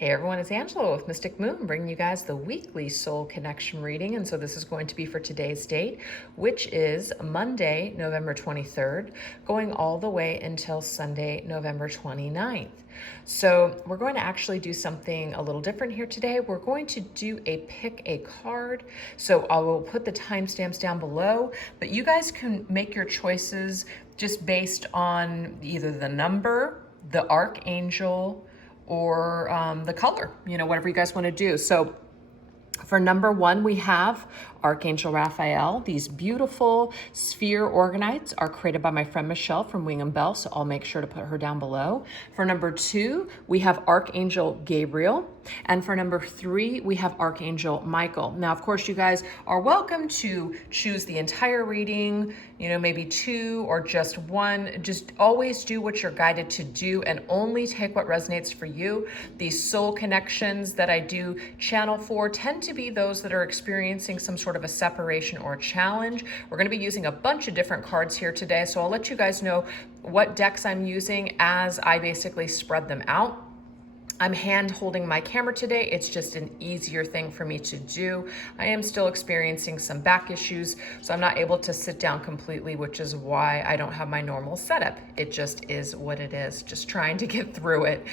Hey everyone, it's Angela with Mystic Moon, bringing you guys the weekly soul connection reading. And so this is going to be for today's date, which is Monday, November 23rd, going all the way until Sunday, November 29th. So we're going to actually do something a little different here today. We're going to do a pick a card. So I will put the timestamps down below, but you guys can make your choices just based on either the number, the archangel, or the color, whatever you guys want to do. So for number one, we have Archangel Raphael. These beautiful sphere organites are created by my friend Michele from Wing and Bell, so I'll make sure to put her down below. For number two, we have Archangel Gabriel. And for number three, we have Archangel Michael. Now, of course, you guys are welcome to choose the entire reading, maybe two or just one. Just always do what you're guided to do and only take what resonates for you. These soul connections that I do channel for tend to be those that are experiencing some sort of a separation or a challenge. We're going to be using a bunch of different cards here today, so I'll let you guys know what decks I'm using as I basically spread them out. I'm hand holding my camera today. It's just an easier thing for me to do. I am still experiencing some back issues, so I'm not able to sit down completely, which is why I don't have my normal setup. It just is what it is, just trying to get through it.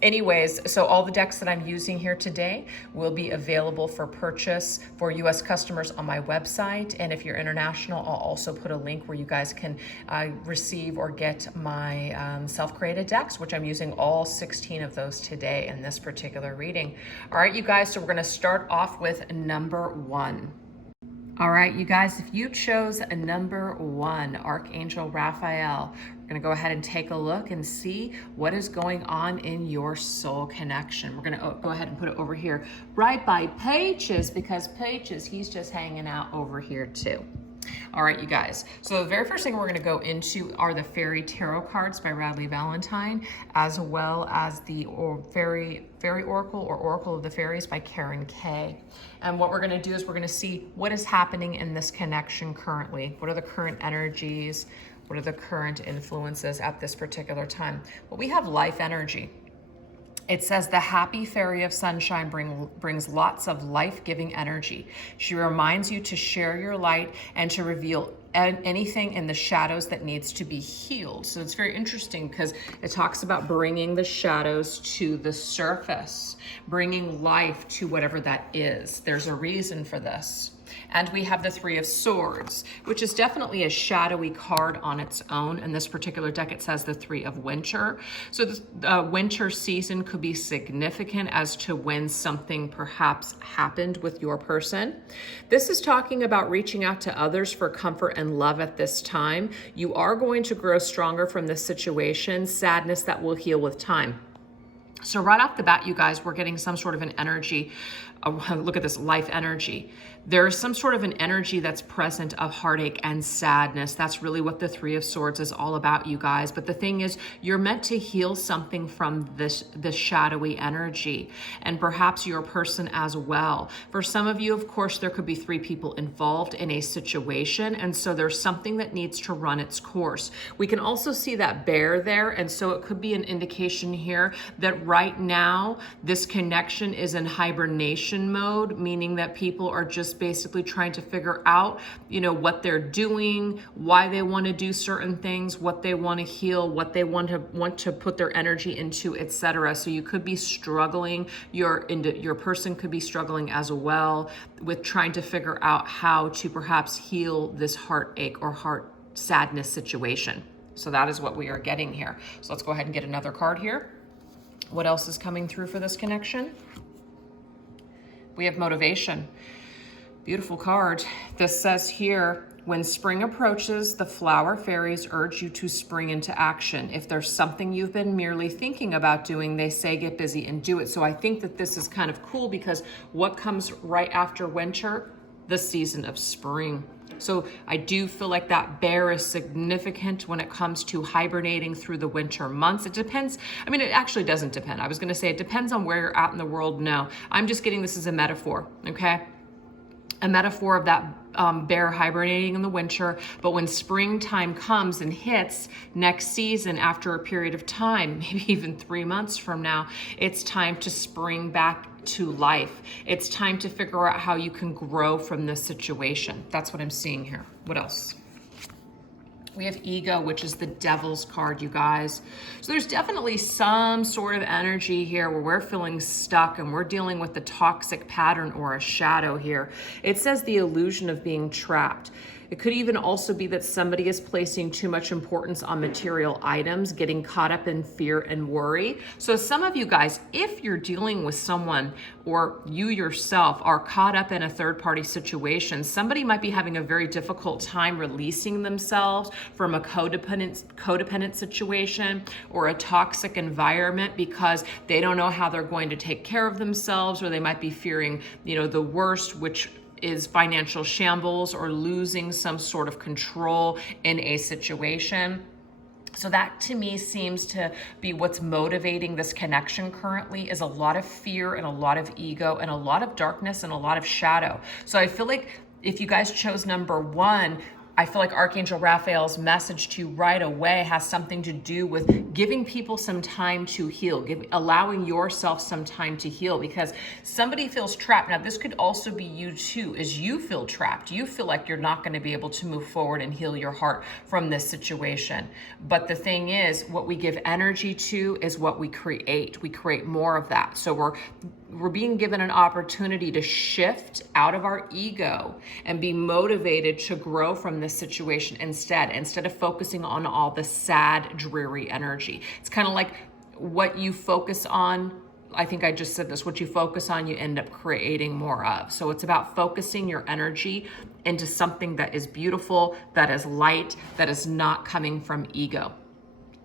Anyways, so all the decks that I'm using here today will be available for purchase for US customers on my website. And if you're international, I'll also put a link where you guys can receive or get my self-created decks, which I'm using all 16 of those today in this particular reading. All right, you guys, so we're gonna start off with number one. All right, you guys, if you chose a number one, Archangel Raphael, we're gonna go ahead and take a look and see what is going on in your soul connection. We're gonna go ahead and put it over here right by Pages, because Pages, he's just hanging out over here too. All right, you guys. So the very first thing we're going to go into are the Fairy Tarot cards by Radley Valentine, as well as the Fairy Oracle or Oracle of the Fairies by Karen Kay. And what we're going to do is we're going to see what is happening in this connection currently. What are the current energies? What are the current influences at this particular time? Well, we have life energy. It says the happy fairy of sunshine brings lots of life-giving energy. She reminds you to share your light and to reveal anything in the shadows that needs to be healed. So it's very interesting because it talks about bringing the shadows to the surface, bringing life to whatever that is. There's a reason for this. And we have the Three of Swords, which is definitely a shadowy card on its own. In this particular deck, it says the Three of Winter. So the winter season could be significant as to when something perhaps happened with your person. This is talking about reaching out to others for comfort and love at this time. You are going to grow stronger from this situation, sadness that will heal with time. So right off the bat, you guys, we're getting some sort of an energy. Look at this life energy. There's some sort of an energy that's present of heartache and sadness. That's really what the Three of Swords is all about, you guys. But the thing is, you're meant to heal something from this shadowy energy, and perhaps your person as well. For some of you, of course, there could be three people involved in a situation, and so there's something that needs to run its course. We can also see that bear there, and so it could be an indication here that right now this connection is in hibernation mode, meaning that people are just basically trying to figure out, what they're doing, why they want to do certain things, what they want to heal, what they want to put their energy into, etc. So you could be struggling, your person could be struggling as well with trying to figure out how to perhaps heal this heartache or heart sadness situation. So that is what we are getting here. So let's go ahead and get another card here. What else is coming through for this connection? We have motivation. Beautiful card. This says here, when spring approaches, the flower fairies urge you to spring into action. If there's something you've been merely thinking about doing, they say get busy and do it. So I think that this is kind of cool because what comes right after winter? The season of spring. So I do feel like that bear is significant when it comes to hibernating through the winter months. It depends. I mean, it actually doesn't depend. I was going to say it depends on where you're at in the world. No, I'm just getting this as a metaphor. Okay. a metaphor of that bear hibernating in the winter, but when springtime comes and hits next season, after a period of time, maybe even 3 months from now, it's time to spring back to life. It's time to figure out how you can grow from this situation. That's what I'm seeing here. What else? We have ego, which is the devil's card, you guys. So there's definitely some sort of energy here where we're feeling stuck and we're dealing with the toxic pattern or a shadow here. It says the illusion of being trapped. It could even also be that somebody is placing too much importance on material items, getting caught up in fear and worry. So some of you guys, if you're dealing with someone or you yourself are caught up in a third-party situation, somebody might be having a very difficult time releasing themselves from a codependent situation or a toxic environment because they don't know how they're going to take care of themselves, or they might be fearing, the worst, which is financial shambles or losing some sort of control in a situation. So that to me seems to be what's motivating this connection currently, is a lot of fear and a lot of ego and a lot of darkness and a lot of shadow. So I feel like if you guys chose number 1, I feel like Archangel Raphael's message to you right away has something to do with giving people some time to heal, allowing yourself some time to heal, because somebody feels trapped. Now, this could also be you too, as you feel trapped. You feel like you're not going to be able to move forward and heal your heart from this situation. But the thing is, what we give energy to is what we create. We create more of that. So we're being given an opportunity to shift out of our ego and be motivated to grow from this situation instead of focusing on all the sad, dreary energy. It's kind of like what you focus on. I think I just said this, what you focus on, you end up creating more of. So it's about focusing your energy into something that is beautiful, that is light, that is not coming from ego.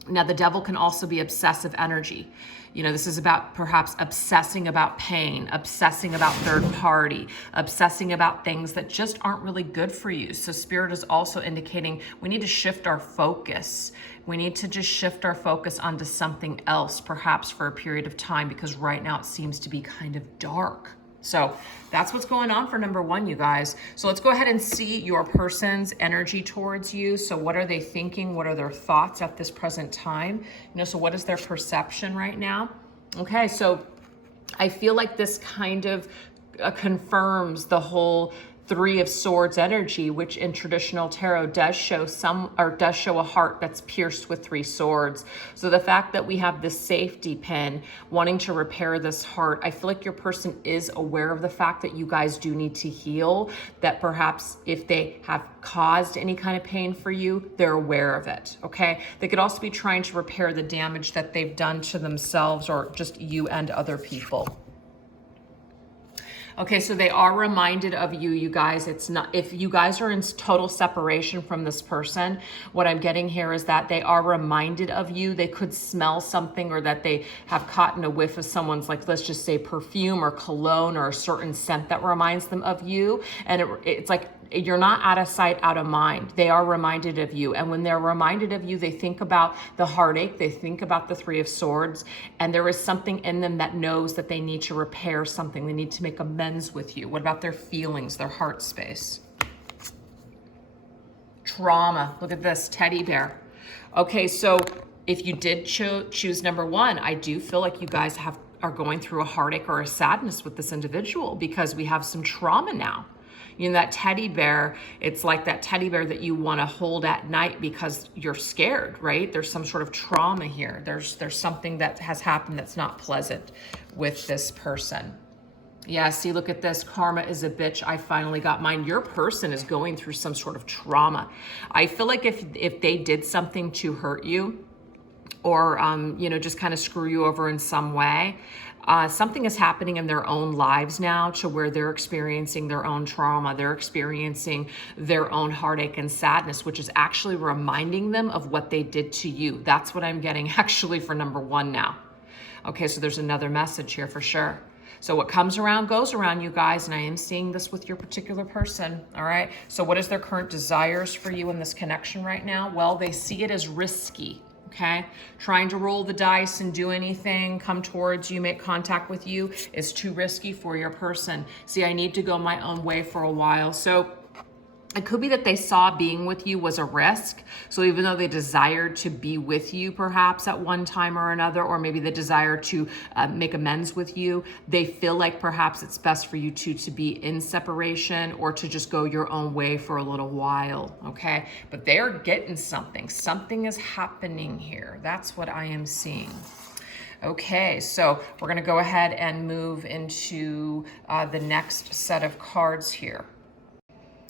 Now, the devil can also be obsessive energy. This is about perhaps obsessing about pain, obsessing about third party, obsessing about things that just aren't really good for you. So Spirit is also indicating we need to shift our focus. We need to just shift our focus onto something else, perhaps for a period of time, because right now it seems to be kind of dark. So that's what's going on for number 1, you guys. So let's go ahead and see your person's energy towards you. So what are they thinking? What are their thoughts at this present time? So what is their perception right now? Okay, so I feel like this kind of confirms the whole 3 of Swords energy, which in traditional tarot does show a heart that's pierced with 3 swords. So the fact that we have this safety pin wanting to repair this heart, I feel like your person is aware of the fact that you guys do need to heal, that perhaps if they have caused any kind of pain for you, they're aware of it, okay? They could also be trying to repair the damage that they've done to themselves or just you and other people. Okay, so they are reminded of you, you guys. It's not, if you guys are in total separation from this person, what I'm getting here is that they are reminded of you. They could smell something, or that they have caught in a whiff of someone's, like, let's just say perfume or cologne or a certain scent that reminds them of you. And it's like, you're not out of sight, out of mind. They are reminded of you. And when they're reminded of you, they think about the heartache. They think about the 3 of Swords. And there is something in them that knows that they need to repair something. They need to make amends with you. What about their feelings, their heart space? Trauma. Look at this, teddy bear. Okay, so if you did choose number 1, I do feel like you guys are going through a heartache or a sadness with this individual, because we have some trauma now. That teddy bear, it's like that teddy bear that you want to hold at night because you're scared, right? There's some sort of trauma here. There's something that has happened that's not pleasant with this person. Yeah, see, look at this. Karma is a bitch. I finally got mine. Your person is going through some sort of trauma. I feel like if they did something to hurt you, or, just kind of screw you over in some way, something is happening in their own lives now to where they're experiencing their own trauma. They're experiencing their own heartache and sadness, which is actually reminding them of what they did to you. That's what I'm getting actually for number 1 now. Okay, so there's another message here for sure. So what comes around goes around, you guys, and I am seeing this with your particular person, all right? So what is their current desires for you in this connection right now? Well, they see it as risky. okay? Trying to roll the dice and do anything, come towards you, make contact with you is too risky for your person. See, I need to go my own way for a while. So it could be that they saw being with you was a risk. So even though they desired to be with you perhaps at one time or another, or maybe they desire to make amends with you, they feel like perhaps it's best for you two to be in separation or to just go your own way for a little while, okay? But they are getting something. Something is happening here. That's what I am seeing. Okay, so we're gonna go ahead and move into the next set of cards here.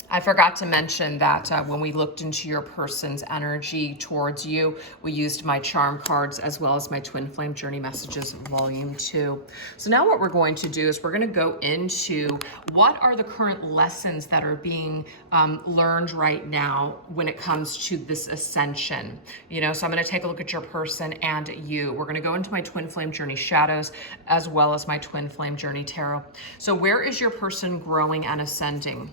I forgot to mention that when we looked into your person's energy towards you, we used my charm cards as well as my Twin Flame Journey Messages Volume 2. So now what we're going to do is we're going to go into what are the current lessons that are being learned right now when it comes to this ascension. You know, so I'm going to take a look at your person and you. We're going to go into my Twin Flame Journey Shadows as well as my Twin Flame Journey Tarot. So where is your person growing and ascending?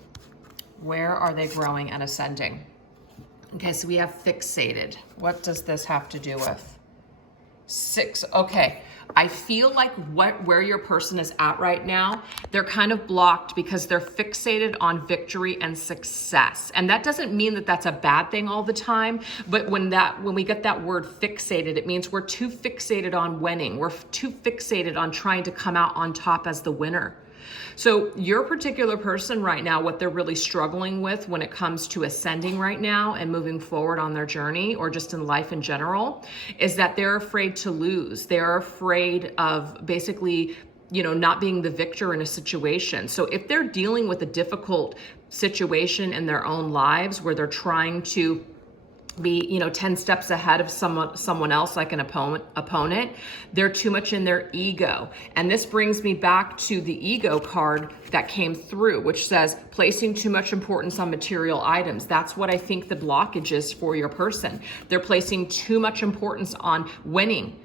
Where are they growing and ascending? Okay, so we have fixated. What does this have to do with? 6, okay. I feel like where your person is at right now, they're kind of blocked because they're fixated on victory and success. And that doesn't mean that that's a bad thing all the time, but when we get that word fixated, it means we're too fixated on winning. We're too fixated on trying to come out on top as the winner. So your particular person right now, what they're really struggling with when it comes to ascending right now and moving forward on their journey or just in life in general, is that they're afraid to lose. They're afraid of basically, you know, not being the victor in a situation. So if they're dealing with a difficult situation in their own lives where they're trying to be, you know, 10 steps ahead of someone else, like an opponent, they're too much in their ego. And this brings me back to the ego card that came through, which says placing too much importance on material items. That's what I think the blockage is for your person. They're placing too much importance on winning,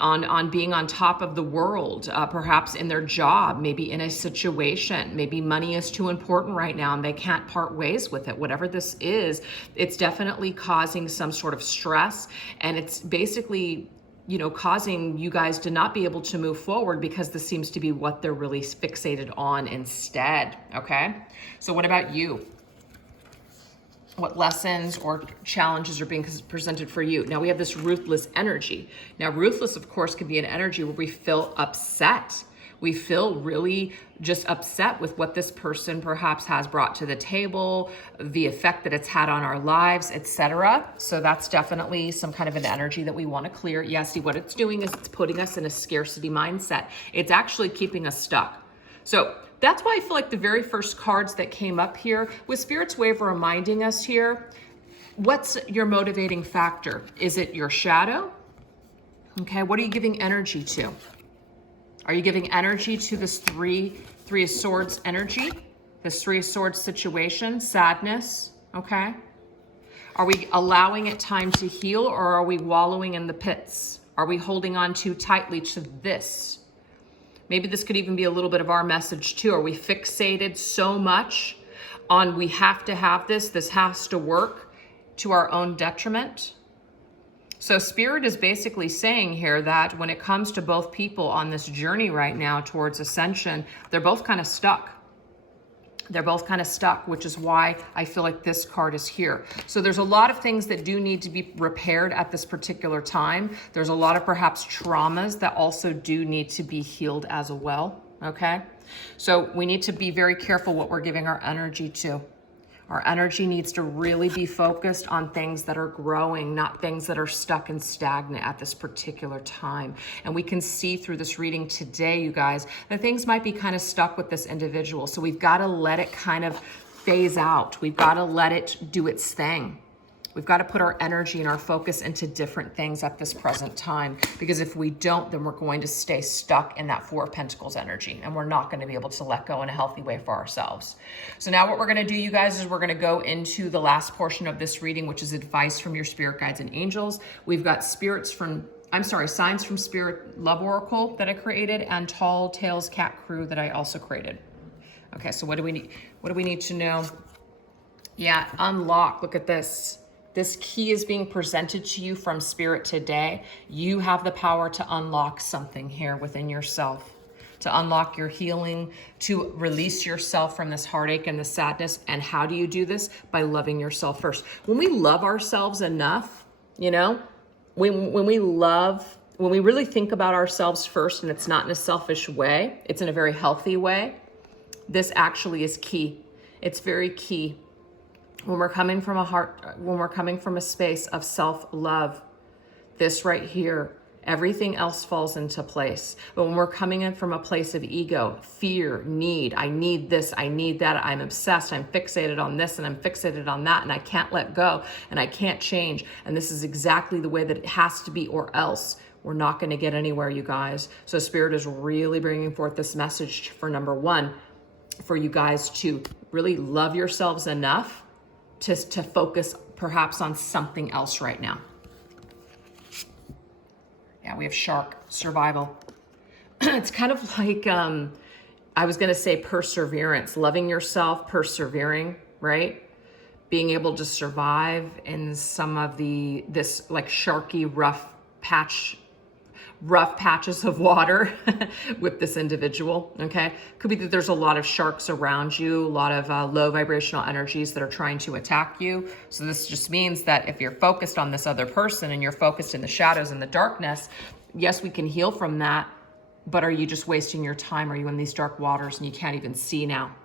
on being on top of the world, perhaps in their job, maybe in a situation, maybe money is too important right now and they can't part ways with it. Whatever this is, it's definitely causing some sort of stress, and it's basically, you know, causing you guys to not be able to move forward because this seems to be what they're really fixated on instead, okay? So what about you? What lessons or challenges are being presented for you? Now we have this ruthless energy. Now ruthless, of course, can be an energy where we feel upset. We feel really just upset with what this person perhaps has brought to the table, the effect that it's had on our lives, etc. So that's definitely some kind of an energy that we want to clear. Yeah, see, what it's doing is it's putting us in a scarcity mindset. It's actually keeping us stuck. So that's why I feel like the very first cards that came up here with Spirit's way of reminding us here, what's your motivating factor? Is it your shadow? Okay, what are you giving energy to? Are you giving energy to this three of swords energy? This 3 of swords situation, sadness, okay? Are we allowing it time to heal, or are we wallowing in the pits? Are we holding on too tightly to this? Maybe this could even be a little bit of our message too. Are we fixated so much on we have to have this has to work to our own detriment? So Spirit is basically saying here that when it comes to both people on this journey right now towards ascension, they're both kind of stuck. They're both kind of stuck, which is why I feel like this card is here. So there's a lot of things that do need to be repaired at this particular time. There's a lot of perhaps traumas that also do need to be healed as well, okay? So we need to be very careful what we're giving our energy to. Our energy needs to really be focused on things that are growing, not things that are stuck and stagnant at this particular time. And we can see through this reading today, you guys, that things might be kind of stuck with this individual. So we've got to let it kind of phase out. We've got to let it do its thing. We've got to put our energy and our focus into different things at this present time, because if we don't, then we're going to stay stuck in that 4 of Pentacles energy, and we're not going to be able to let go in a healthy way for ourselves. So now what we're going to do, you guys, is we're going to go into the last portion of this reading, which is advice from your spirit guides and angels. We've got signs from Spirit Love Oracle that I created, and Tall Tales Cat Crew that I also created. Okay, so what do we need? What do we need to know? Yeah, unlock. Look at this. This key is being presented to you from Spirit today. You have the power to unlock something here within yourself, to unlock your healing, to release yourself from this heartache and the sadness. And how do you do this? By loving yourself first. When we love ourselves enough, you know, when we really think about ourselves first, and it's not in a selfish way, it's in a very healthy way, this actually is key. It's very key. When we're coming from a space of self-love, this right here, everything else falls into place. But when we're coming in from a place of ego, fear, need, I need this, I need that, I'm obsessed, I'm fixated on this, and I'm fixated on that, and I can't let go, and I can't change, and this is exactly the way that it has to be, or else we're not going to get anywhere, you guys. So Spirit is really bringing forth this message for number one, for you guys to really love yourselves enough to focus perhaps on something else right now. Yeah, we have shark, survival. It's kind of like, I was gonna say perseverance, loving yourself, persevering, right? Being able to survive in some of this like sharky, rough patches of water with this individual, okay? Could be that there's a lot of sharks around you, a lot of low vibrational energies that are trying to attack you. So this just means that if you're focused on this other person and you're focused in the shadows and the darkness, yes, we can heal from that, but are you just wasting your time? Are you in these dark waters and you can't even see now?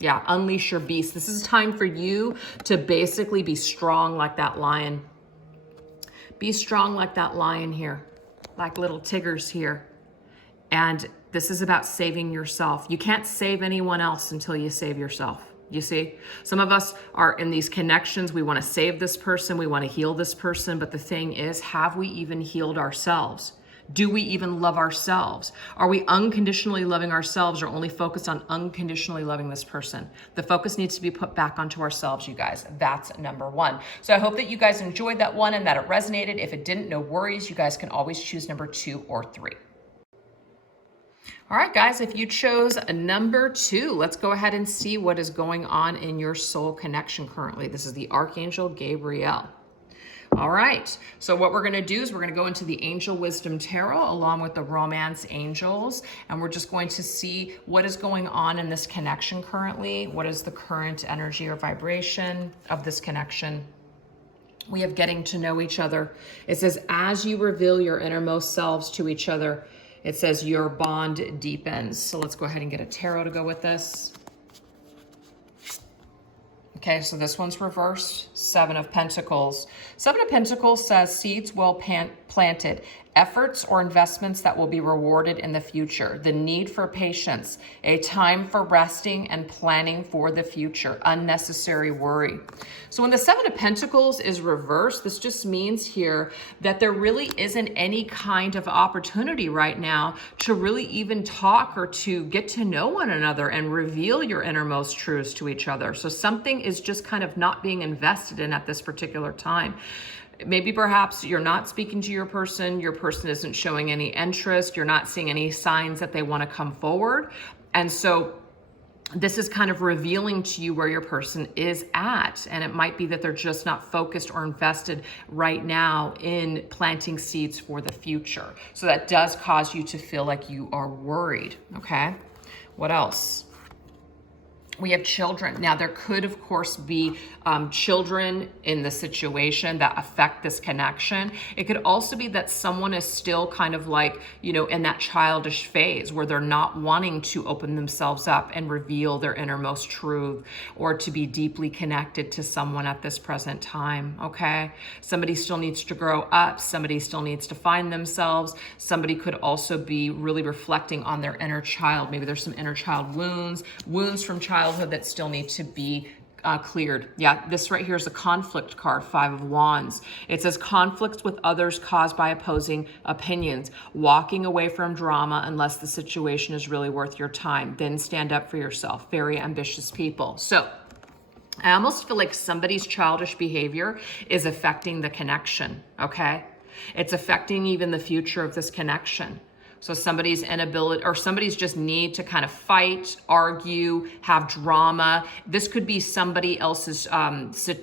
Yeah, unleash your beast. This is time for you to basically be strong like that lion. Be strong like that lion here. Like little tigers here. And this is about saving yourself. You can't save anyone else until you save yourself. You see, some of us are in these connections. We want to save this person. We want to heal this person. But the thing is, have we even healed ourselves? Do we even love ourselves? Are we unconditionally loving ourselves or only focused on unconditionally loving this person? The focus needs to be put back onto ourselves, you guys. That's number one. So I hope that you guys enjoyed that one and that it resonated. If it didn't, no worries. You guys can always choose number 2 or 3. All right, guys, if you chose a number 2, let's go ahead and see what is going on in your soul connection currently. This is the Archangel Gabriel. All right, so what we're going to do is we're going to go into the Angel Wisdom Tarot along with the Romance Angels, and we're just going to see what is going on in this connection currently. What is the current energy or vibration of this connection? We have getting to know each other. It says, as you reveal your innermost selves to each other, it says your bond deepens. So let's go ahead and get a tarot to go with this. Okay, so this one's reversed, 7 of Pentacles. 7 of Pentacles says seeds well planted, efforts or investments that will be rewarded in the future, the need for patience, a time for resting and planning for the future, unnecessary worry. So when the 7 of Pentacles is reversed, this just means here that there really isn't any kind of opportunity right now to really even talk or to get to know one another and reveal your innermost truths to each other. So something is just kind of not being invested in at this particular time. Maybe perhaps you're not speaking to your person isn't showing any interest, you're not seeing any signs that they want to come forward. And so this is kind of revealing to you where your person is at. And it might be that they're just not focused or invested right now in planting seeds for the future. So that does cause you to feel like you are worried, okay? What else? We have children. Now, there could, of course, be children in the situation that affect this connection. It could also be that someone is still kind of like, you know, in that childish phase where they're not wanting to open themselves up and reveal their innermost truth or to be deeply connected to someone at this present time, okay? Somebody still needs to grow up. Somebody still needs to find themselves. Somebody could also be really reflecting on their inner child. Maybe there's some inner child wounds from childhood that still need to be cleared. Yeah, this right here is a conflict card, 5 of Wands. It says conflicts with others caused by opposing opinions, walking away from drama unless the situation is really worth your time, then stand up for yourself. Very ambitious people. So I almost feel like somebody's childish behavior is affecting the connection, okay? It's affecting even the future of this connection. So somebody's inability, or somebody's just need to kind of fight, argue, have drama. This could be somebody else's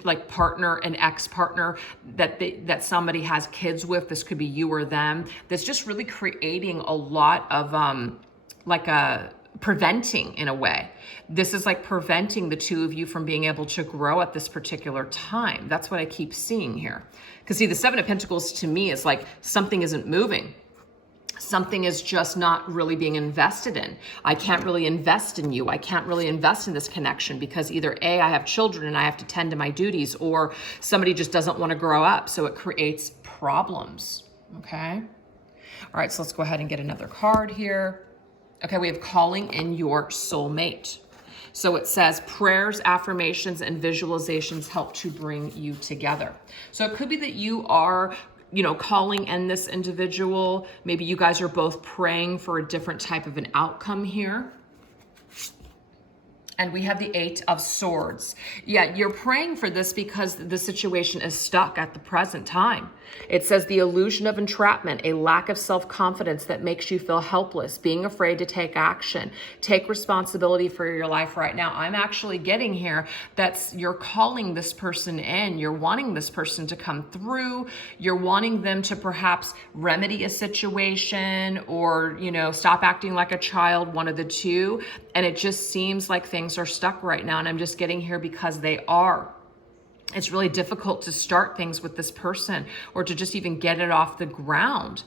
like partner, an ex-partner that somebody has kids with. This could be you or them. That's just really creating a lot of like a preventing, in a way. This is like preventing the two of you from being able to grow at this particular time. That's what I keep seeing here. Because see, the Seven of Pentacles to me is like something isn't moving. Something is just not really being invested in. I can't really invest in you. I can't really invest in this connection because either A, I have children and I have to tend to my duties, or somebody just doesn't want to grow up. So it creates problems. Okay. All right. So let's go ahead and get another card here. Okay. We have calling in your soulmate. So it says prayers, affirmations, and visualizations help to bring you together. So it could be that you are, you know, calling in this individual. Maybe you guys are both praying for a different type of an outcome here. And we have the Eight of Swords. Yeah, you're praying for this because the situation is stuck at the present time. It says the illusion of entrapment, a lack of self-confidence that makes you feel helpless, being afraid to take action, take responsibility for your life right now. I'm actually getting here that's you're calling this person in. You're wanting this person to come through. You're wanting them to perhaps remedy a situation or, you know, stop acting like a child, one of the two. And it just seems like things are stuck right now. And I'm just getting here because they are. It's really difficult to start things with this person or to just even get it off the ground,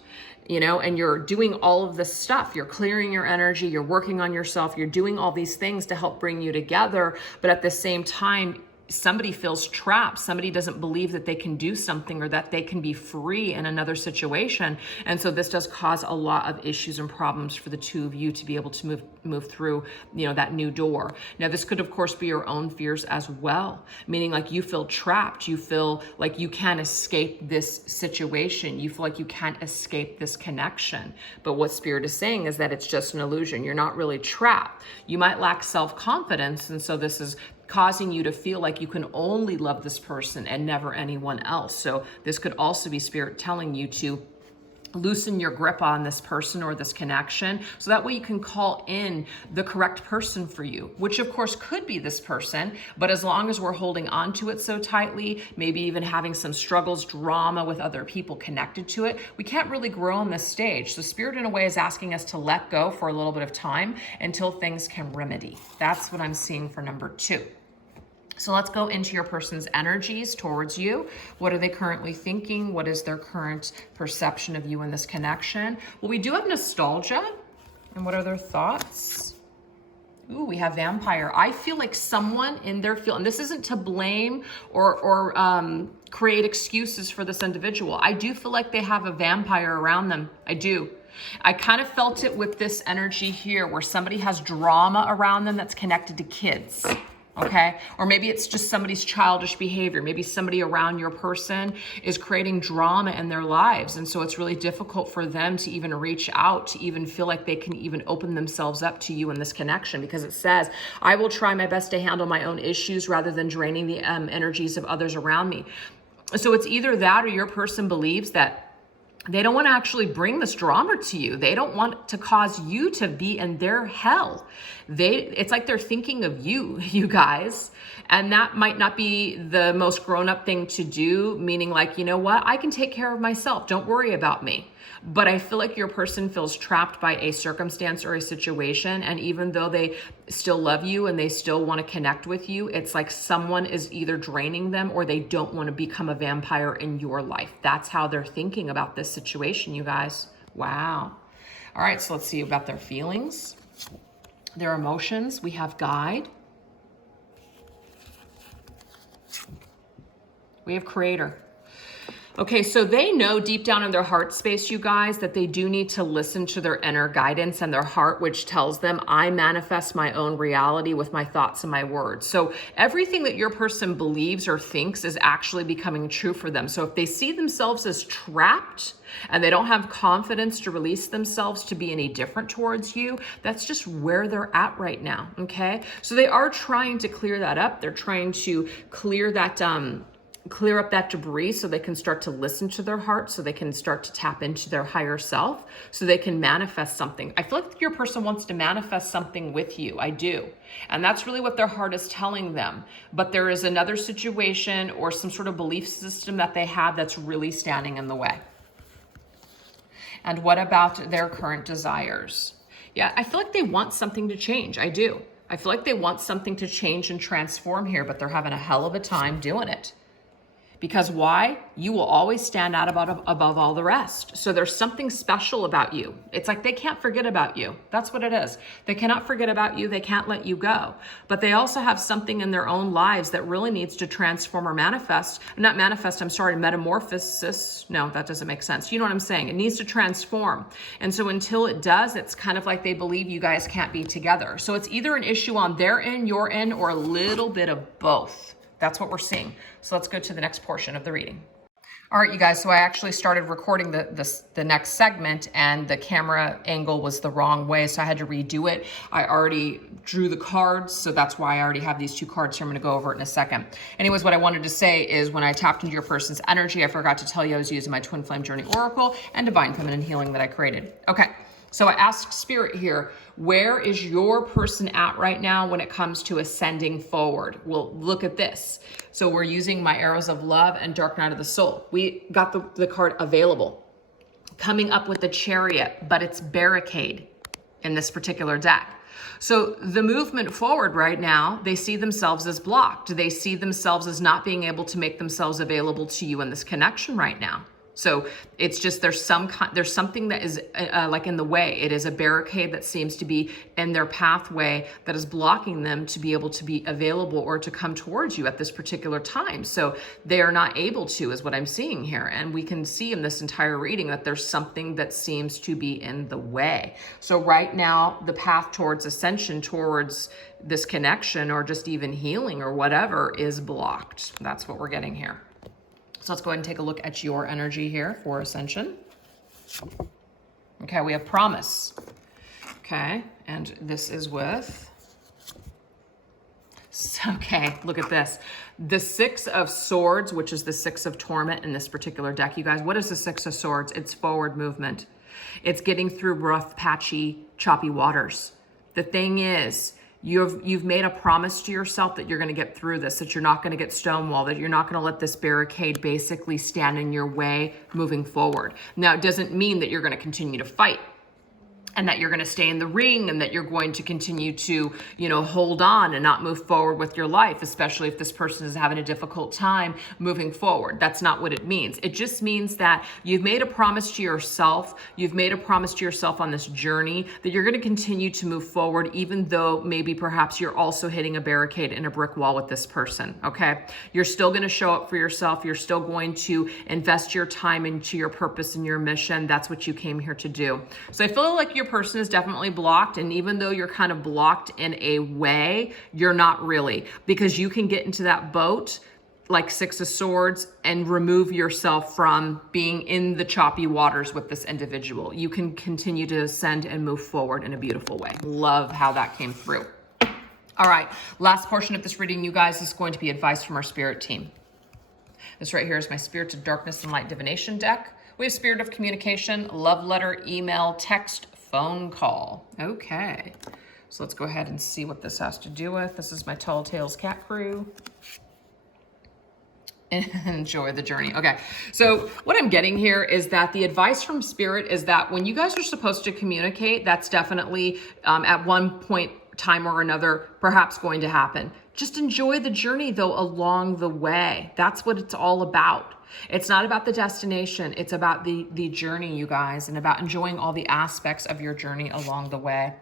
you know, and you're doing all of this stuff. You're clearing your energy. You're working on yourself. You're doing all these things to help bring you together. But at the same time, somebody feels trapped. Somebody doesn't believe that they can do something or that they can be free in another situation. And so this does cause a lot of issues and problems for the two of you to be able to move through, you know, that new door. Now, this could, of course, be your own fears as well, meaning like you feel trapped. You feel like you can't escape this situation. You feel like you can't escape this connection. But what Spirit is saying is that it's just an illusion. You're not really trapped. You might lack self-confidence. And so this is causing you to feel like you can only love this person and never anyone else. So this could also be Spirit telling you to loosen your grip on this person or this connection, so that way you can call in the correct person for you, which of course could be this person. But as long as we're holding on to it so tightly, maybe even having some struggles, drama with other people connected to it, we can't really grow on this stage. So Spirit in a way is asking us to let go for a little bit of time until things can remedy. That's what I'm seeing for number 2. So let's go into your person's energies towards you. What are they currently thinking? What is their current perception of you in this connection? Well, we do have nostalgia. And what are their thoughts? Ooh, we have vampire. I feel like someone in their field, and this isn't to blame or create excuses for this individual. I do feel like they have a vampire around them. I do. I kind of felt it with this energy here where somebody has drama around them that's connected to kids. Okay, or maybe it's just somebody's childish behavior. Maybe somebody around your person is creating drama in their lives. And so it's really difficult for them to even reach out, to even feel like they can even open themselves up to you in this connection, because it says, I will try my best to handle my own issues rather than draining the energies of others around me. So it's either that or your person believes that they don't want to actually bring this drama to you. They don't want to cause you to be in their hell. It's like they're thinking of you, you guys. And that might not be the most grown-up thing to do, meaning like, you know what? I can take care of myself. Don't worry about me. But I feel like your person feels trapped by a circumstance or a situation. And even though they still love you and they still want to connect with you, it's like someone is either draining them or they don't want to become a vampire in your life. That's how they're thinking about this situation, you guys. Wow. All right, so let's see about their feelings, their emotions. We have guide. We have creator. Okay, so they know deep down in their heart space, you guys, that they do need to listen to their inner guidance and their heart, which tells them, I manifest my own reality with my thoughts and my words. So everything that your person believes or thinks is actually becoming true for them. So if they see themselves as trapped and they don't have confidence to release themselves to be any different towards you, that's just where they're at right now, okay? So they are trying to clear that up. They're trying to clear that, clear up that debris so they can start to listen to their heart, so they can start to tap into their higher self, so they can manifest something. I feel like your person wants to manifest something with you. I do. And that's really what their heart is telling them. But there is another situation or some sort of belief system that they have that's really standing in the way. And what about their current desires? Yeah, I feel like they want something to change. I do. I feel like they want something to change and transform here, but they're having a hell of a time doing it. Because why? You will always stand out above all the rest. So there's something special about you. It's like they can't forget about you. That's what it is. They cannot forget about you. They can't let you go. But they also have something in their own lives that really needs to transform or manifest. Not manifest, I'm sorry, metamorphosis. No, that doesn't make sense. You know what I'm saying? It needs to transform. And so until it does, it's kind of like they believe you guys can't be together. So it's either an issue on their end, your end, or a little bit of both. That's what we're seeing. So let's go to the next portion of the reading. All right, you guys, so I actually started recording the next segment and the camera angle was the wrong way, so I had to redo it. I already drew the cards, so that's why I already have these two cards here. I'm gonna go over it in a second. Anyways, what I wanted to say is when I tapped into your person's energy, I forgot to tell you I was using my Twin Flame Journey Oracle and Divine Feminine Healing that I created. Okay. So I asked Spirit here, where is your person at right now when it comes to ascending forward? Well, look at this. So we're using my Arrows of Love and Dark Night of the Soul. We got the card available. Coming up with the Chariot, but it's Barricade in this particular deck. So the movement forward right now, they see themselves as blocked. They see themselves as not being able to make themselves available to you in this connection right now. So it's just there's something that is like in the way. It is a barricade that seems to be in their pathway that is blocking them to be able to be available or to come towards you at this particular time. So they are not able to, is what I'm seeing here. And we can see in this entire reading that there's something that seems to be in the way. So right now, the path towards ascension, towards this connection or just even healing or whatever is blocked. That's what we're getting here. So let's go ahead and take a look at your energy here for ascension. Okay, we have promise. Okay, and this is with, okay, look at this. The Six of Swords, which is the Six of Torment in this particular deck. You guys, what is the Six of Swords? It's forward movement. It's getting through rough, patchy, choppy waters. The thing is, you've made a promise to yourself that you're going to get through this, that you're not going to get stonewalled, that you're not going to let this barricade basically stand in your way moving forward. Now, it doesn't mean that you're going to continue to fight and that you're going to stay in the ring and that you're going to continue to, hold on and not move forward with your life, especially if this person is having a difficult time moving forward. That's not what it means. It just means that you've made a promise to yourself. You've made a promise to yourself on this journey that you're going to continue to move forward, even though maybe perhaps you're also hitting a barricade and a brick wall with this person. Okay. You're still going to show up for yourself. You're still going to invest your time into your purpose and your mission. That's what you came here to do. So I feel like your person is definitely blocked, and even though you're kind of blocked in a way, you're not really, because you can get into that boat like Six of Swords and remove yourself from being in the choppy waters with this individual. You can continue to ascend and move forward in a beautiful way. Love how that came through. All right, last portion of this reading, you guys, is going to be advice from our spirit team. This right here is my Spirit of Darkness and Light Divination deck. We have Spirit of Communication, love letter, email, text, phone call. Okay, so let's go ahead and see what this has to do with. This is my Tall Tales cat crew. Enjoy the journey. Okay, so what I'm getting here is that the advice from Spirit is that when you guys are supposed to communicate, that's definitely at one point, time or another, perhaps going to happen. Just enjoy the journey though along the way. That's what it's all about. It's not about the destination. It's about the journey, you guys, and about enjoying all the aspects of your journey along the way.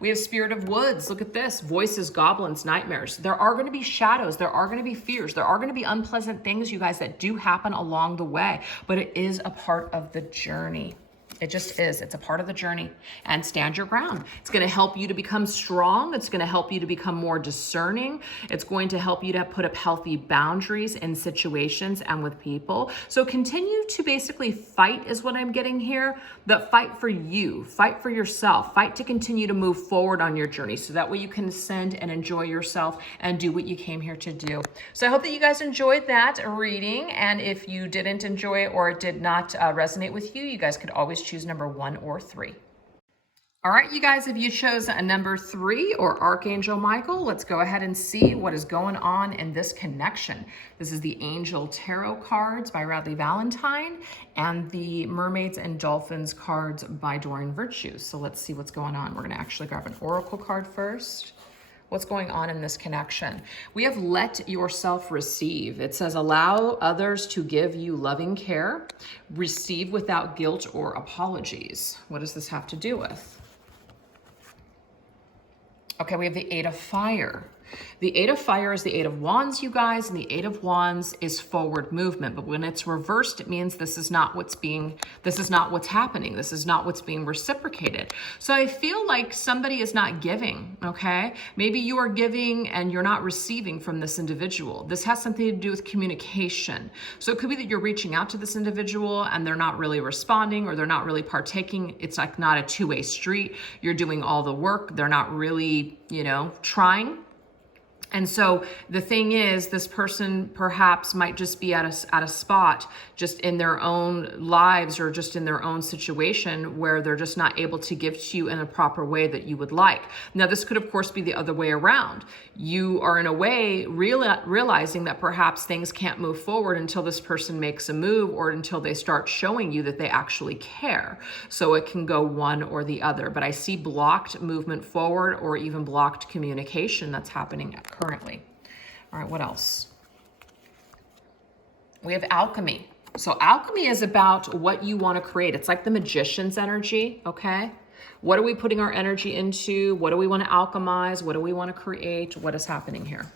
We have Spirit of Woods. Look at this. Voices, goblins, nightmares. There are going to be shadows. There are going to be fears. There are going to be unpleasant things, you guys, that do happen along the way, but it is a part of the journey. It just is. It's a part of the journey. And stand your ground. It's going to help you to become strong. It's going to help you to become more discerning. It's going to help you to put up healthy boundaries in situations and with people. So continue to basically fight is what I'm getting here. But fight for you. Fight for yourself. Fight to continue to move forward on your journey. So that way you can ascend and enjoy yourself and do what you came here to do. So I hope that you guys enjoyed that reading. And if you didn't enjoy it or it did not resonate with you, you guys could always choose number 1 or 3. All right, you guys, if you chose a number 3 or Archangel Michael, let's go ahead and see what is going on in this connection. This is the Angel Tarot cards by Radley Valentine and the Mermaids and Dolphins cards by Doreen Virtue. So let's see what's going on. We're going to actually grab an oracle card first. What's going on in this connection? We have let yourself receive. It says, allow others to give you loving care. Receive without guilt or apologies. What does this have to do with? Okay, we have the 8 of Fire. The 8 of Fire is the 8 of Wands, you guys, and the 8 of Wands is forward movement. But when it's reversed, it means this is not what's happening. This is not what's being reciprocated. So I feel like somebody is not giving, okay? Maybe you are giving and you're not receiving from this individual. This has something to do with communication. So it could be that you're reaching out to this individual and they're not really responding or they're not really partaking. It's like not a two-way street. You're doing all the work. They're not really, trying. And so the thing is, this person perhaps might just be at a spot just in their own lives or just in their own situation where they're just not able to give to you in a proper way that you would like. Now, this could, of course, be the other way around. You are in a way realizing that perhaps things can't move forward until this person makes a move or until they start showing you that they actually care. So it can go one or the other. But I see blocked movement forward or even blocked communication that's happening currently. All right, what else? We have alchemy. So alchemy is about what you want to create. It's like the magician's energy, okay? What are we putting our energy into? What do we want to alchemize? What do we want to create? What is happening here?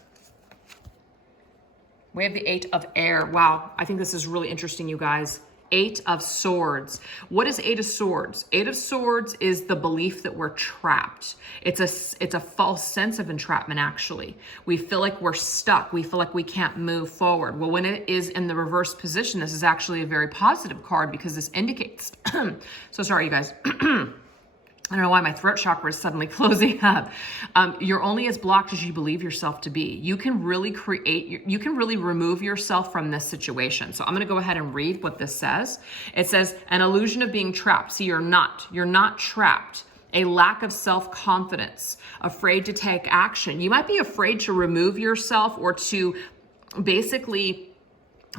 We have the 8 of Air. Wow, I think this is really interesting, you guys. 8 of Swords. What is 8 of Swords? 8 of Swords is the belief that we're trapped. It's a false sense of entrapment, actually. We feel like we're stuck. We feel like we can't move forward. Well, when it is in the reverse position, this is actually a very positive card because this indicates, so sorry, you guys. I don't know why my throat chakra is suddenly closing up. You're only as blocked as you believe yourself to be. You can really you can really remove yourself from this situation. So I'm gonna go ahead and read what this says. It says, an illusion of being trapped. See, you're not trapped. A lack of self-confidence, afraid to take action. You might be afraid to remove yourself or to basically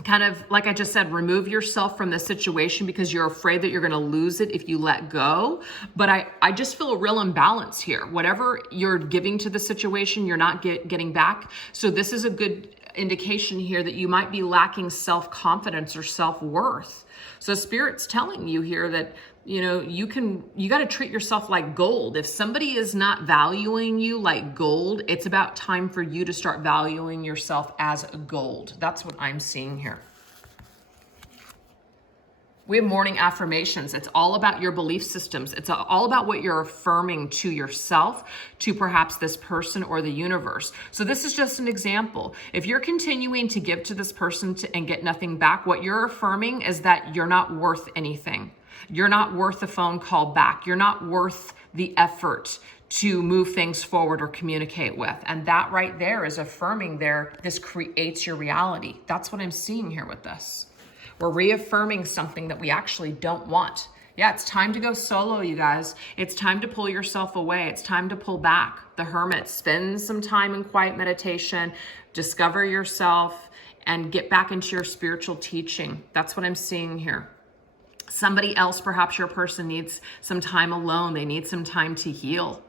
kind of, like I just said, remove yourself from the situation because you're afraid that you're going to lose it if you let go. But I just feel a real imbalance here. Whatever you're giving to the situation, you're not getting back. So this is a good indication here that you might be lacking self-confidence or self-worth. So Spirit's telling you here that, you got to treat yourself like gold. If somebody is not valuing you like gold, it's about time for you to start valuing yourself as gold. That's what I'm seeing here. We have morning affirmations. It's all about your belief systems. It's all about what you're affirming to yourself, to perhaps this person or the universe. So this is just an example. If you're continuing to give to this person and get nothing back, what you're affirming is that you're not worth anything. You're not worth a phone call back. You're not worth the effort to move things forward or communicate with. And that right there is affirming this creates your reality. That's what I'm seeing here with this. We're reaffirming something that we actually don't want. Yeah, it's time to go solo, you guys. It's time to pull yourself away. It's time to pull back. The Hermit, spend some time in quiet meditation, discover yourself, and get back into your spiritual teaching. That's what I'm seeing here. Somebody else, perhaps your person, needs some time alone. They need some time to heal.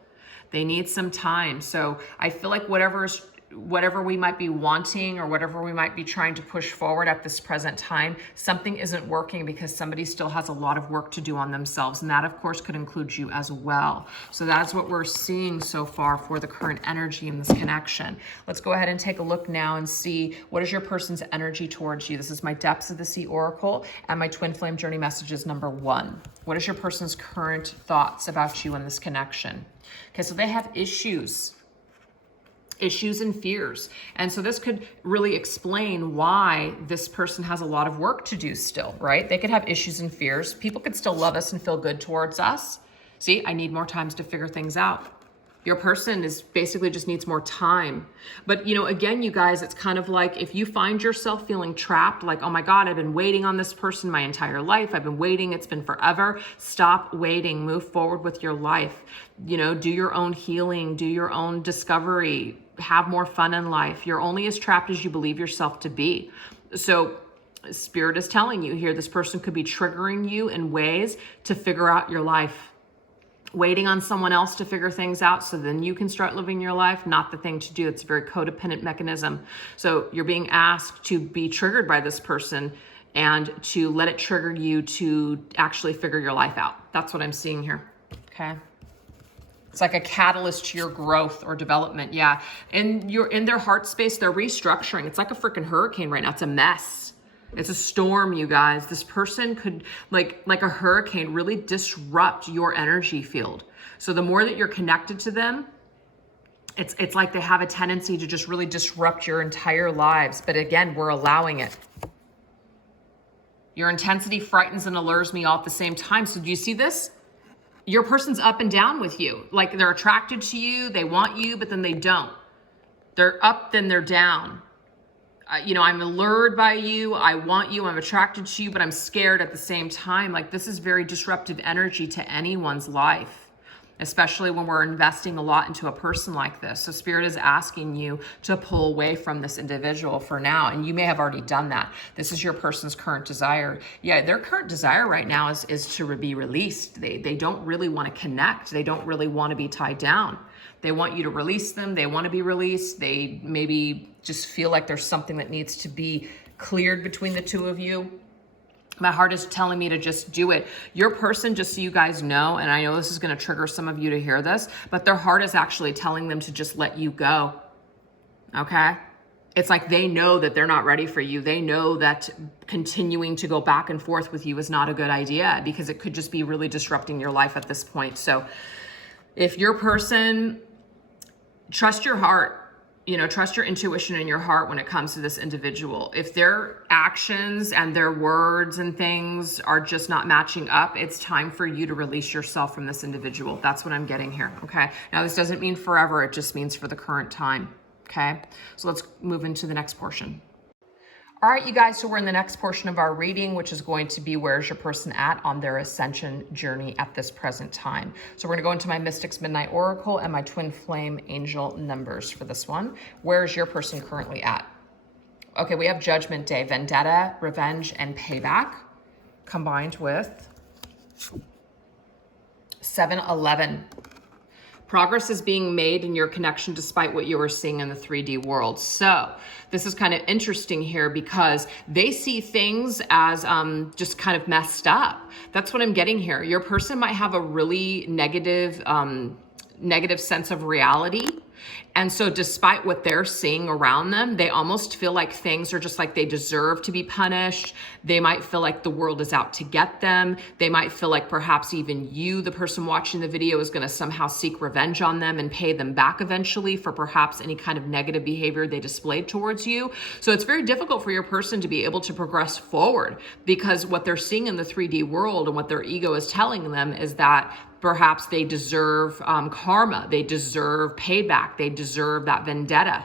They need some time. So I feel like whatever is whatever we might be wanting or whatever we might be trying to push forward at this present time, something isn't working because somebody still has a lot of work to do on themselves. And that, of course, could include you as well. So that's what we're seeing so far for the current energy in this connection. Let's go ahead and take a look now and see what is your person's energy towards you. This is my Depths of the Sea Oracle and my Twin Flame Journey Messages number 1. What is your person's current thoughts about you in this connection? Okay, so they have issues and fears. And so this could really explain why this person has a lot of work to do still, right? They could have issues and fears. People could still love us and feel good towards us. See, I need more times to figure things out. Your person is basically just needs more time. But, you know, again, you guys, it's kind of like if you find yourself feeling trapped, like, oh my God, I've been waiting on this person my entire life. I've been waiting. It's been forever. Stop waiting. Move forward with your life. You know, do your own healing, do your own discovery, have more fun in life. You're only as trapped as you believe yourself to be. So Spirit is telling you here, this person could be triggering you in ways to figure out your life. Waiting on someone else to figure things out so then you can start living your life, not the thing to do. It's a very codependent mechanism. So you're being asked to be triggered by this person and to let it trigger you to actually figure your life out. That's what I'm seeing here, okay? It's like a catalyst to your growth or development, yeah. And you're in their heart space, they're restructuring. It's like a freaking hurricane right now. It's a mess. It's a storm, you guys. This person could, like a hurricane, really disrupt your energy field. So the more that you're connected to them, it's like they have a tendency to just really disrupt your entire lives. But again, we're allowing it. Your intensity frightens and allures me all at the same time. So do you see this? Your person's up and down with you. Like they're attracted to you, they want you, but then they don't. They're up, then they're down. You know, I'm allured by you, I want you, I'm attracted to you, but I'm scared at the same time. Like this is very disruptive energy to anyone's life, especially when we're investing a lot into a person like this. So Spirit is asking you to pull away from this individual for now. And you may have already done that. This is your person's current desire. Yeah, their current desire right now is to be released. They don't really want to connect. They don't really want to be tied down. They want you to release them. They want to be released. They maybe just feel like there's something that needs to be cleared between the two of you. My heart is telling me to just do it. Your person, just so you guys know, and I know this is going to trigger some of you to hear this, but their heart is actually telling them to just let you go. Okay? It's like they know that they're not ready for you. They know that continuing to go back and forth with you is not a good idea because it could just be really disrupting your life at this point. So if your person, trust your heart, you know, trust your intuition and your heart when it comes to this individual. If their actions and their words and things are just not matching up, it's time for you to release yourself from this individual. That's what I'm getting here, okay? Now, this doesn't mean forever. It just means for the current time, okay? So let's move into the next portion. All right, you guys, so we're in the next portion of our reading, which is going to be where's your person at on their ascension journey at this present time. So we're gonna go into my Mystics Midnight Oracle and my Twin Flame Angel numbers for this one. Where's your person currently at? Okay, we have Judgment Day, Vendetta, Revenge, and Payback, combined with 7-11. Progress is being made in your connection despite what you were seeing in the 3D world. So this is kind of interesting here because they see things as just kind of messed up. That's what I'm getting here. Your person might have a really negative sense of reality. And so despite what they're seeing around them, they almost feel like things are just like they deserve to be punished. They might feel like the world is out to get them. They might feel like perhaps even you, the person watching the video, is going to somehow seek revenge on them and pay them back eventually for perhaps any kind of negative behavior they displayed towards you. So it's very difficult for your person to be able to progress forward because what they're seeing in the 3D world and what their ego is telling them is that perhaps they deserve karma, they deserve payback, they deserve that vendetta,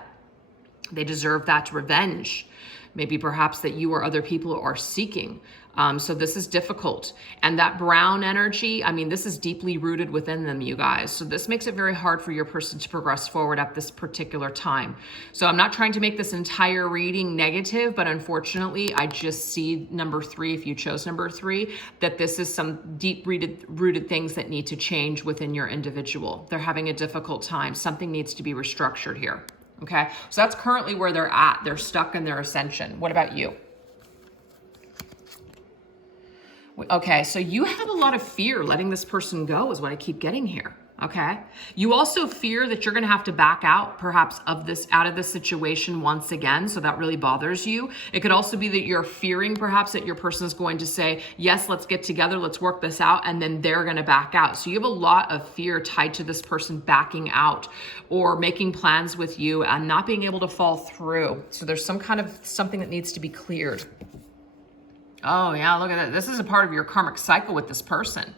they deserve that revenge, maybe perhaps that you or other people are seeking. So this is difficult. And that brown energy, I mean, this is deeply rooted within them, you guys. So this makes it very hard for your person to progress forward at this particular time. So I'm not trying to make this entire reading negative, but unfortunately, I just see number 3, if you chose number 3, that this is some deep rooted things that need to change within your individual. They're having a difficult time. Something needs to be restructured here. Okay, so that's currently where they're at. They're stuck in their ascension. What about you? Okay, so you have a lot of fear letting this person go is what I keep getting here. Okay, you also fear that you're going to have to back out perhaps out of this situation once again, so that really bothers you. It could also be that you're fearing perhaps that your person is going to say, yes, let's get together, let's work this out, and then they're going to back out. So you have a lot of fear tied to this person backing out or making plans with you and not being able to fall through. So there's some kind of something that needs to be cleared. Oh yeah, look at that. This is a part of your karmic cycle with this person.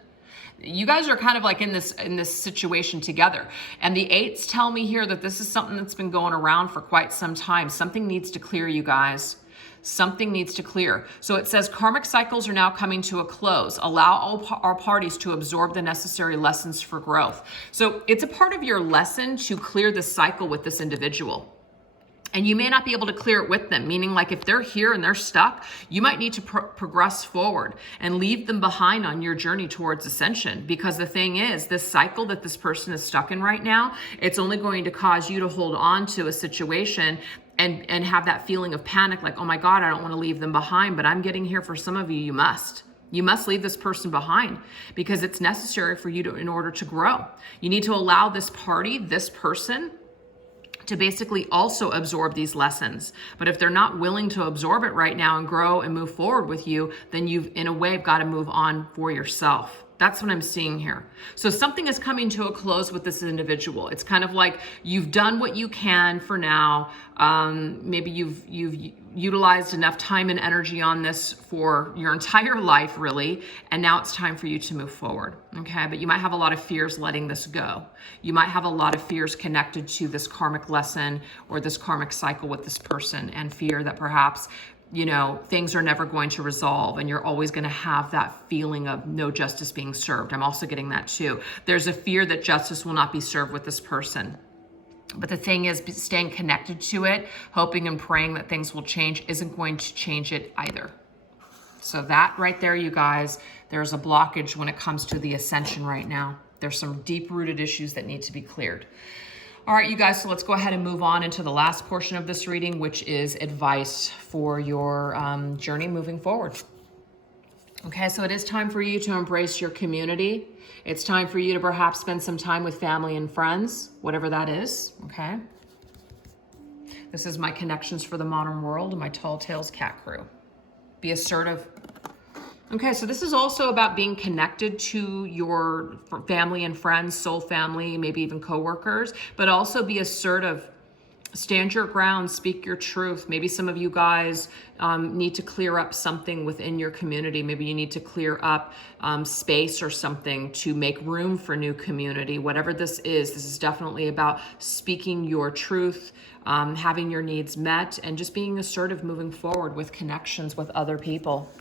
You guys are kind of like in this situation together. And the eights tell me here that this is something that's been going around for quite some time. Something needs to clear, you guys. Something needs to clear. So it says karmic cycles are now coming to a close. Allow all our parties to absorb the necessary lessons for growth. So it's a part of your lesson to clear this cycle with this individual. And you may not be able to clear it with them, meaning like if they're here and they're stuck, you might need to progress forward and leave them behind on your journey towards ascension. Because the thing is, this cycle that this person is stuck in right now, it's only going to cause you to hold on to a situation and have that feeling of panic, like, oh my God, I don't want to leave them behind. But I'm getting here for some of you, you must. You must leave this person behind because it's necessary for you in order to grow. You need to allow this party, this person, to basically also absorb these lessons. But if they're not willing to absorb it right now and grow and move forward with you, then you've, in a way, got to move on for yourself. That's what I'm seeing here. So something is coming to a close with this individual. It's kind of like you've done what you can for now. Maybe you've utilized enough time and energy on this for your entire life, really, and now it's time for you to move forward, okay? But you might have a lot of fears letting this go. You might have a lot of fears connected to this karmic lesson or this karmic cycle with this person, and fear that perhaps, you know, things are never going to resolve and you're always going to have that feeling of no justice being served. I'm also getting that too. There's a fear that justice will not be served with this person. But the thing is, staying connected to it, hoping and praying that things will change, isn't going to change it either. So that right there, you guys, there's a blockage when it comes to the ascension right now. There's some deep-rooted issues that need to be cleared. All right, you guys, so let's go ahead and move on into the last portion of this reading, which is advice for your journey moving forward. Okay, so it is time for you to embrace your community. It's time for you to perhaps spend some time with family and friends, whatever that is, okay? This is my connections for the modern world and my Tall Tales cat crew. Be assertive. Okay, so this is also about being connected to your family and friends, soul family, maybe even coworkers, but also be assertive. Stand your ground, speak your truth. Maybe some of you guys need to clear up something within your community. Maybe you need to clear up space or something to make room for new community. Whatever this is definitely about speaking your truth, having your needs met, and just being assertive moving forward with connections with other people.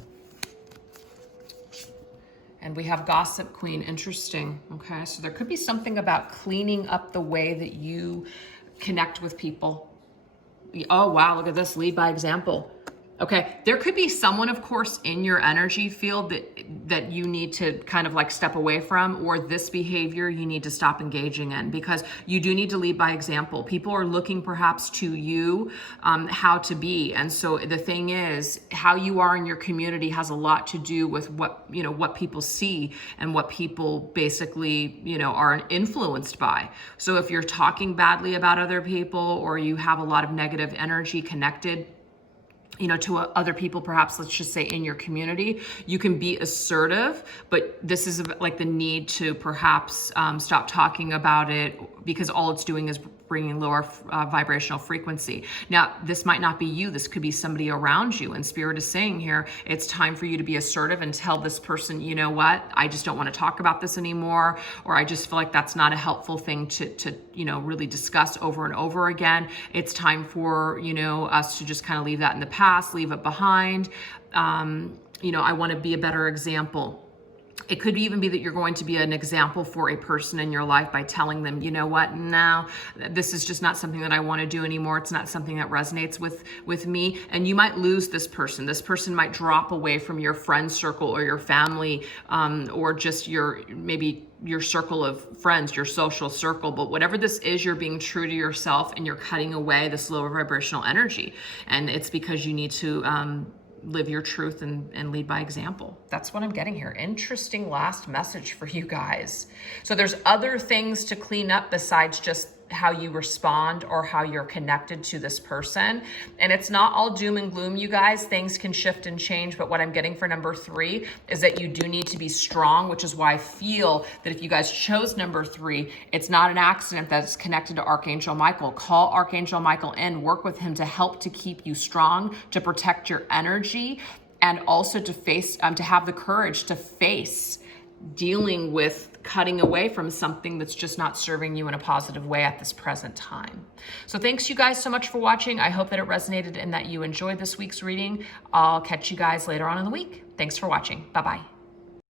And we have Gossip Queen, interesting. Okay, so there could be something about cleaning up the way that you connect with people. Oh, wow, look at this, lead by example. Okay, there could be someone, of course, in your energy field that you need to kind of like step away from, or this behavior you need to stop engaging in, because you do need to lead by example. People are looking perhaps to you how to be. And so the thing is, how you are in your community has a lot to do with what people see and what people basically, are influenced by. So if you're talking badly about other people, or you have a lot of negative energy connected to other people, perhaps, let's just say in your community, you can be assertive, but this is like the need to perhaps stop talking about it, because all it's doing is bringing lower vibrational frequency. Now, this might not be you. This could be somebody around you. And Spirit is saying here, it's time for you to be assertive and tell this person, you know what, I just don't want to talk about this anymore, or I just feel like that's not a helpful thing to really discuss over and over again. It's time for, us to just kind of leave that in the past, leave it behind. I want to be a better example. It could even be that you're going to be an example for a person in your life by telling them, you know what, no, this is just not something that I want to do anymore. It's not something that resonates with me. And you might lose this person. This person might drop away from your friend circle or your family, or just maybe your circle of friends, your social circle. But whatever this is, you're being true to yourself and you're cutting away this lower vibrational energy. And it's because you need to live your truth and lead by example. That's what I'm getting here. Interesting last message for you guys. So there's other things to clean up besides just how you respond or how you're connected to this person. And it's not all doom and gloom, you guys. Things can shift and change. But what I'm getting for number 3 is that you do need to be strong, which is why I feel that if you guys chose number 3, it's not an accident that it's connected to Archangel Michael. Call Archangel Michael in, work with him to help to keep you strong, to protect your energy, and also to face, to have the courage to face dealing with cutting away from something that's just not serving you in a positive way at this present time. So thanks you guys so much for watching. I hope that it resonated and that you enjoyed this week's reading. I'll catch you guys later on in the week. Thanks for watching. Bye-bye.